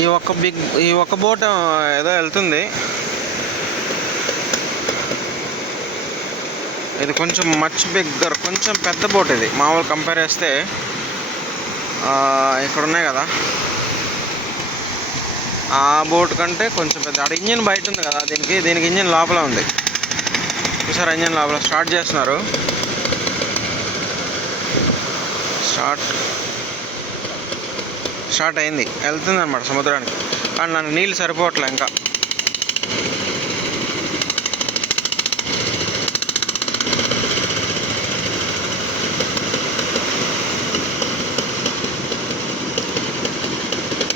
ఈ ఒక్క బిగ్ ఈ ఒక్క బోట్ ఏదో వెళ్తుంది. ఇది కొంచెం మచ్ బిగ్గర్ కొంచెం పెద్ద బోట్ ఇది. మామూలు కంపేర్ చేస్తే ఇక్కడ ఉన్నాయి కదా. ఆ బోట్ కంటే కొంచెం పెద్ద అక్కడ ఇంజిన్ బయట ఉంది కదా దీనికి దీనికి ఇంజిన్ లోపల ఉంది. చూసారా ఇంజిన్ లోపల? స్టార్ట్ చేస్తున్నారు. స్టార్ట్. స్టార్ట్ అయింది. వెళ్తుంది అనమాట సముద్రానికి. కానీ నాకు నీళ్ళు సరిపోవట్లే ఇంకా.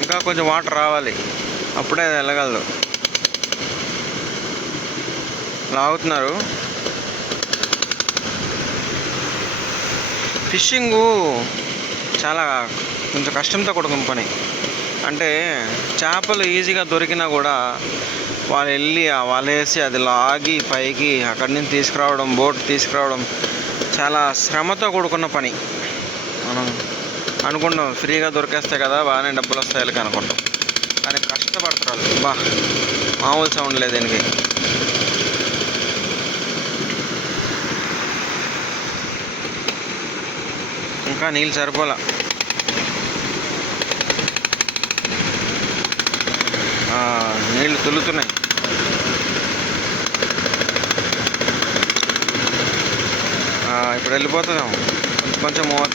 ఇంకా కొంచెం వాటర్ రావాలి. అప్పుడే అది వెళ్ళగలదు లాగుతున్నారు. ఫిషింగు చాలా కొంచెం కష్టంతో కూడుకున్న పని. అంటే చేపలు ఈజీగా దొరికినా కూడా వాళ్ళు వెళ్ళి వలేసి అది లాగి పైకి అక్కడి నుంచి తీసుకురావడం బోట్ తీసుకురావడం చాలా శ్రమతో కూడుకున్న పని. మనం అనుకుంటాం ఫ్రీగా దొరికేస్తే కదా బాగానే డబ్బులు వస్తాయి అనుకుంటాం. కానీ కష్టపడతారు బా మామూలు సౌండ్ లేదు దీనికి. ఇంకా నీళ్ళు సరిపోలే ఆ, నీళ్ళు తులుతున్నాయి ఇప్పుడు వెళ్ళిపోతున్నాం. కొంచెం కొంచెం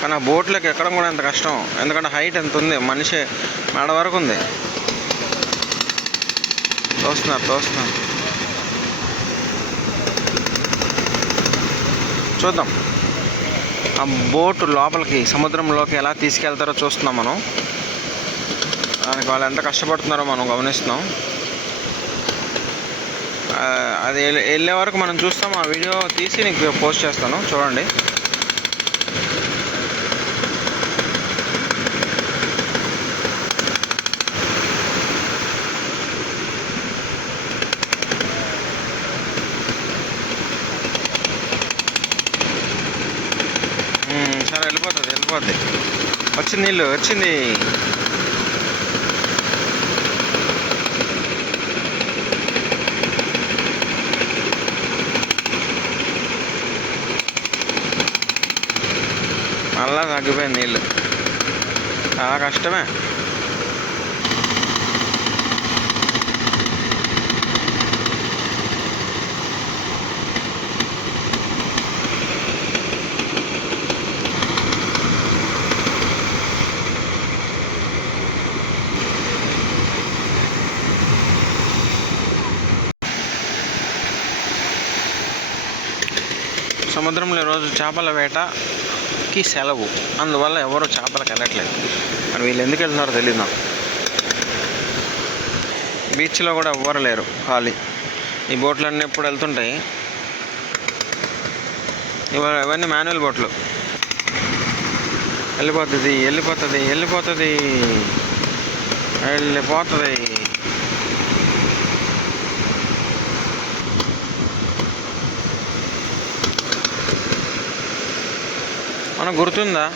కానీ ఆ బోట్లోకి ఎక్కడం కూడా ఎంత కష్టం. ఎందుకంటే హైట్ ఎంత ఉంది? మనిషి మెడ వరకు ఉంది. తోస్తున్నారు తోస్తున్నారు చూద్దాం. ఆ బోటు లోపలికి సముద్రంలోకి ఎలా తీసుకెళ్తారో చూస్తున్నాం మనం. దానికి వాళ్ళు ఎంత కష్టపడుతున్నారో మనం గమనిస్తున్నాం. అది వెళ్ళే వరకు మనం చూస్తాం. ఆ వీడియో తీసి నీకు పోస్ట్ చేస్తాను. చూడండి ఉమ్, సరే వెళ్ళిపోతుంది వెళ్ళిపోద్ది వచ్చింది నీళ్ళు వచ్చింది. మళ్ళా తగ్గిపోయింది నీళ్ళు. చాలా కష్టమే. సముద్రంలో ఈరోజు చేపల వేటకి సెలవు. అందువల్ల ఎవరు చేపలకు వెళ్ళట్లేదు. మరి వీళ్ళు ఎందుకు వెళ్తున్నారో తెలియదు నాకు. బీచ్లో కూడా ఎవ్వరు లేరు ఖాళీ. ఈ బోట్లు అన్నీ ఎప్పుడు వెళ్తుంటాయి? ఇవన్నీ మాన్యువల్ బోట్లు. వెళ్ళిపోతుంది వెళ్ళిపోతుంది వెళ్ళిపోతుంది. వెళ్ళిపోతుంది. మనకు గుర్తుందా?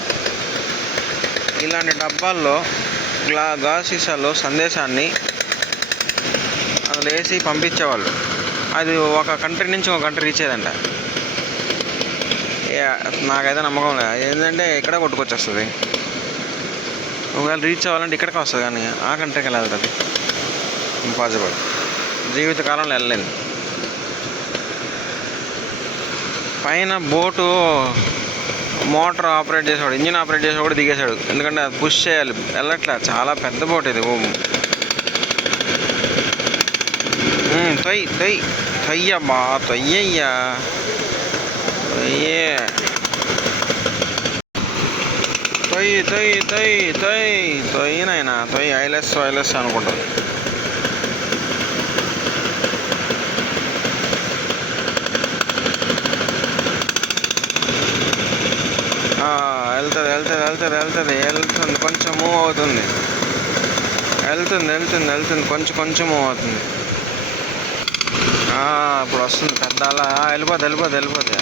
ఇలాంటి డబ్బాల్లో గ్లా గాజు సీసాలో సందేశాన్ని అందులో వేసి పంపించేవాళ్ళు. అది ఒక కంట్రీ నుంచి ఒక కంట్రీ రీచ్ అయ్యేదంట. నాకైతే నమ్మకం లేదు. ఏంటంటే ఇక్కడ కొట్టుకొచ్చేస్తుంది? ఒకవేళ రీచ్ అవ్వాలంటే ఇక్కడికి వస్తుంది కానీ ఆ కంట్రీకి వెళ్ళదు అది. ఇంపాసిబుల్ జీవితకాలంలో వెళ్ళలేదు పైన బోటు మోటార్ ఆపరేట్ చేసేవాడు ఇంజిన్ ఆపరేట్ చేసేవాడు దిగేశాడు ఎందుకంటే అది పుష్ చేయాలి వెళ్ళట్లే చాలా పెద్ద బోట్ ఇది ఓ. ఉమ్, తొయ్ తొయ్ తొయ్యబ్బా తొయ్యయ్యా తొయ్యే తొయ్యి తొయ్యి తొయ్యి తొయ్యి తొయ్యి నాయనా తొయ్యి ఐలెస్ ఐలెస్ అనుకుంటుంది వెళ్తుంది వెళ్తుంది వెళ్తుంది వెళ్తుంది. వెళ్తుంది కొంచెం మూవ్ అవుతుంది. వెళ్తుంది వెళ్తుంది వెళ్తుంది కొంచెం కొంచెం మూవ్ అవుతుంది. ఆ, ఇప్పుడు వస్తుంది పెద్ద అలా వెళ్ళిపోద్ది వెళ్ళిపోద్ది వెళ్ళిపోద్ది.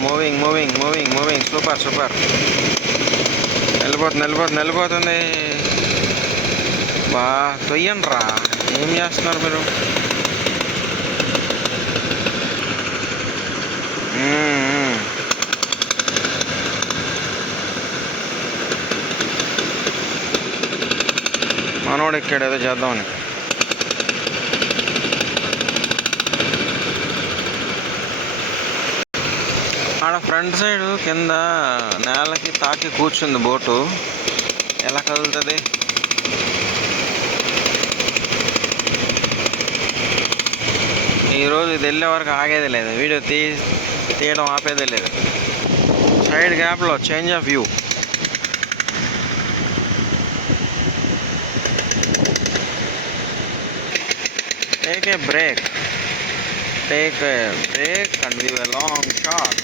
Moving moving moving moving super super వెళ్ళిపోతుంది వెళ్ళిపోతుంది వెళ్ళిపోతుంది. బా తొయ్యండి రా ఏం చేస్తున్నారు మీరు? మ్మ్, మనోడు ఎక్కాడు ఏదో చేద్దామని ఆడ ఫ్రంట్ సైడ్ కింద నేలకి తాకి కూర్చుంది బోటు. ఎలా కదులుతుంది? ఈరోజు ఇది వెళ్ళే వరకు ఆగేది లేదు. వీడియో తీ తీయడం ఆపేదే లేదు. సైడ్ గ్యాప్లో change of view Take a break. Take a break and give a long shot.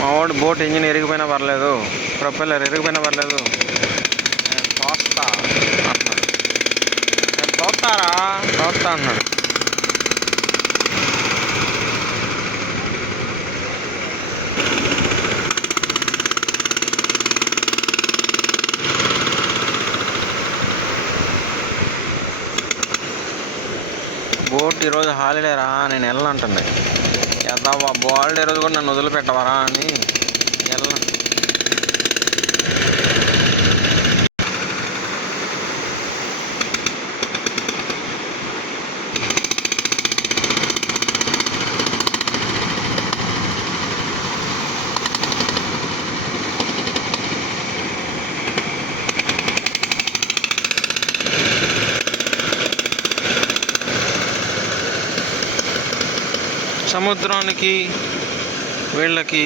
మా వాడు బోట్ ఇంజిన్ ఎరిగిపోయినా పర్లేదు. ప్రొపెల్లర్ ఎరిగిపోయినా పర్లేదు. నేను తోస్తా అన్నాడు. నేను తోస్తారా? తోస్తా అన్నాడు బోట్ ఈరోజు హాలిడే రా నేను వెళ్ళనంటుంది. ఎద్దా హాలిడే రోజు కూడా నన్ను వదిలిపెట్టవరా అని వెళ్ళను సముద్రానికి వీళ్ళకి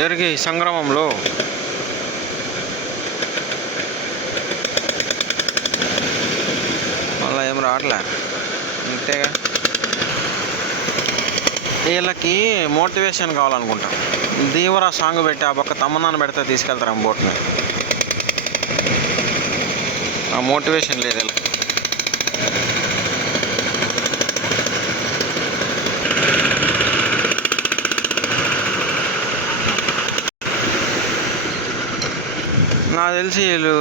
జరిగే ఈ సంగ్రామంలో మళ్ళీ ఏం రావట్లే అంతేగా వీళ్ళకి మోటివేషన్ కావాలనుకుంటా. దీవరా సాంగ్ పెట్టి ఆ పక్క తమ్మనాన్ని పెడితే తీసుకెళ్తారు ఆ బోట్ని. ఆ మోటివేషన్ లేదు వీళ్ళకి. నాకు తెలిసి వీళ్ళు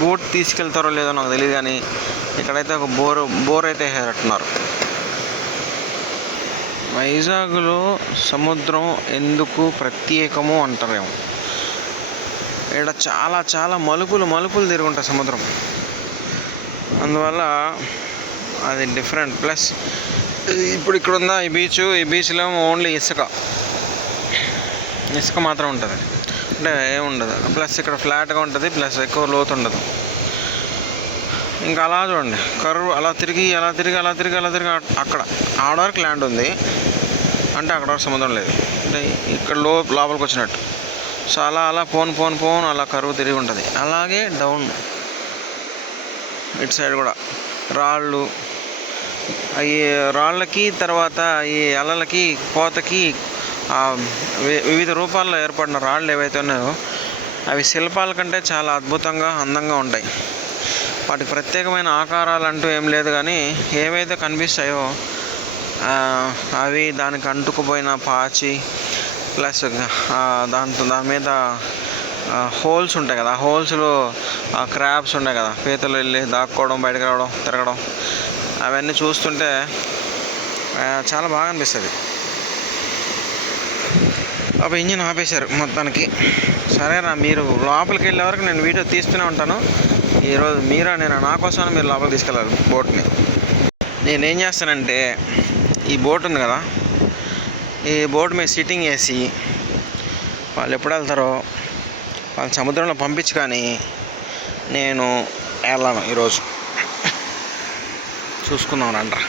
బోట్ తీసుకెళ్తారో లేదో నాకు తెలియదు కానీ ఇక్కడైతే ఒక బోర్ బోర్ అయితే వేసేటట్టున్నారు వైజాగ్లో సముద్రం ఎందుకు ప్రత్యేకము అంటారేమో. ఇక్కడ చాలా చాలా మలుపులు మలుపులు తిరుగుంటాయి సముద్రం. అందువల్ల అది డిఫరెంట్ ప్లస్ ఇప్పుడు ఇక్కడ ఉందా ఈ బీచ్ ఈ బీచ్లో ఓన్లీ ఇసుక. ఇసుక మాత్రం ఉంటుంది. అంటే ఏముండదు ప్లస్ ఇక్కడ ఫ్లాట్గా ఉంటుంది ప్లస్ ఎక్కువ లోతు ఉండదు. ఇంకా అలా చూడండి. కర్వ్ అలా తిరిగి అలా తిరిగి అలా తిరిగి అలా తిరిగి అక్కడ ఆడ వరకు ల్యాండ్ ఉంది. అంటే అక్కడ వరకు సముద్రం లేదు. అంటే ఇక్కడ లో లోపలికి వచ్చినట్టు. సో అలా అలా పోన్ పోన్ పోన్ అలా కరువు తిరిగి ఉంటుంది. అలాగే డౌన్. ఇటు సైడ్ కూడా. రాళ్ళు. అవి రాళ్ళకి తర్వాత ఈ అలలకి కోతకి వివిధ రూపాల్లో ఏర్పడిన రాళ్ళు ఏవైతే ఉన్నాయో అవి శిల్పాల కంటే చాలా అద్భుతంగా అందంగా ఉంటాయి. వాటికి ప్రత్యేకమైన ఆకారాలు అంటూ ఏం లేదు కానీ ఏవైతే కనిపిస్తాయో అవి దానికి అంటుకుపోయిన పాచి ప్లస్ దాంతో దాని మీద హోల్స్ ఉంటాయి కదా ఆ హోల్స్లో క్రాబ్స్ ఉంటాయి కదా పీతలు వెళ్ళి దాక్కోవడం బయటకు రావడం తిరగడం అవన్నీ చూస్తుంటే చాలా బాగా అనిపిస్తుంది. అప్పుడు ఇంజిన్ ఆపేశారు మొత్తానికి. సరేనా మీరు లోపలికి వెళ్ళే వరకు నేను వీడియో తీస్తూనే ఉంటాను. ఈరోజు మీరా నేను నా కోసం మీరు లోపలికి తీసుకెళ్ళాలి బోట్ని. నేనేం చేస్తానంటే ఈ బోట్ ఉంది కదా ఈ బోట్ మీద సిట్టింగ్ వేసి వాళ్ళు ఎప్పుడు వెళ్తారో వాళ్ళు సముద్రంలో పంపించు కానీ నేను వెళ్ళాను ఈరోజు. చూసుకుందాం రండ్రా